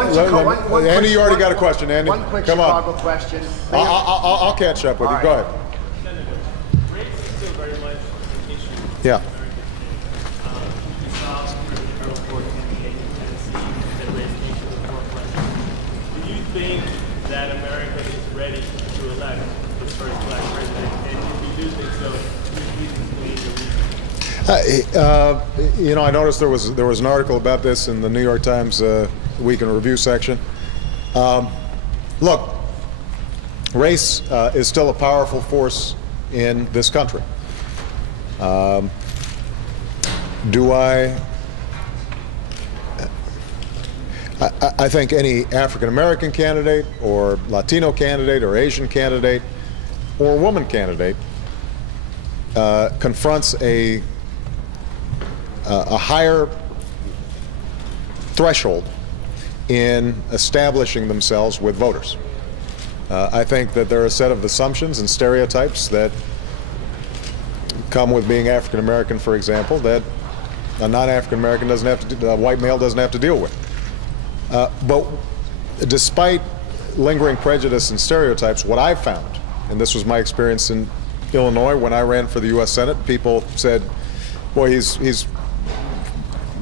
Andy, you already got a question, Andy. One quick Come Chicago on. question. I'll catch up with you. All Go right. ahead. Senator, race is still very much an issue Yeah. in America today. You saw through the Harold Ford campaign in Tennessee that race came to the forefront. Do you think that America is ready to elect its first black president? And if you do think so, please explain your reason. You know, I noticed there was an article about this in the New York Times Week in Review section. Look, race is still a powerful force in this country. I think any African American candidate or Latino candidate or Asian candidate or woman candidate confronts a higher threshold in establishing themselves with voters. I think that there are a set of assumptions and stereotypes that come with being African American, for example, that a non-African American doesn't have to, a white male doesn't have to deal with. But despite lingering prejudice and stereotypes, what I found, and this was my experience in Illinois when I ran for the U.S. Senate, people said, boy, he's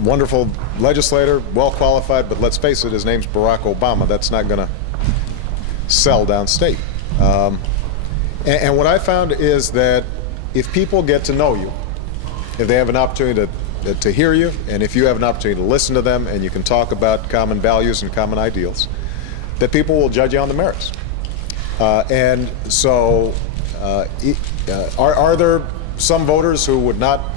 wonderful legislator, well qualified, but let's face it, his name's Barack Obama. That's not going to sell downstate. And what I found is that if people get to know you, if they have an opportunity to hear you, and if you have an opportunity to listen to them, and you can talk about common values and common ideals, that people will judge you on the merits. And so, are there some voters who would not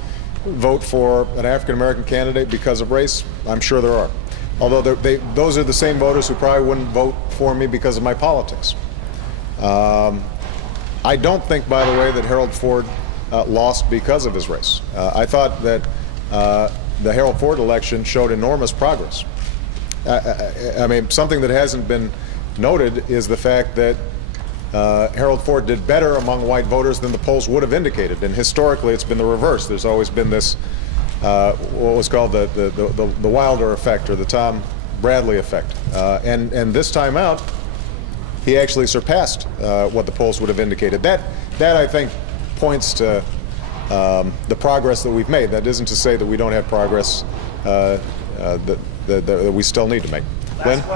vote for an African American candidate because of race? I'm sure there are. Although those are the same voters who probably wouldn't vote for me because of my politics. I don't think, by the way, that Harold Ford lost because of his race. I thought that the Harold Ford election showed enormous progress. I mean, something that hasn't been noted is the fact that Harold Ford did better among white voters than the polls would have indicated. And historically, it's been the reverse. There's always been this, what was called the Wilder effect, or the Tom Bradley effect. And this time out, he actually surpassed what the polls would have indicated. That I think points to the progress that we've made. That isn't to say that we don't have progress that we still need to make. Glenn?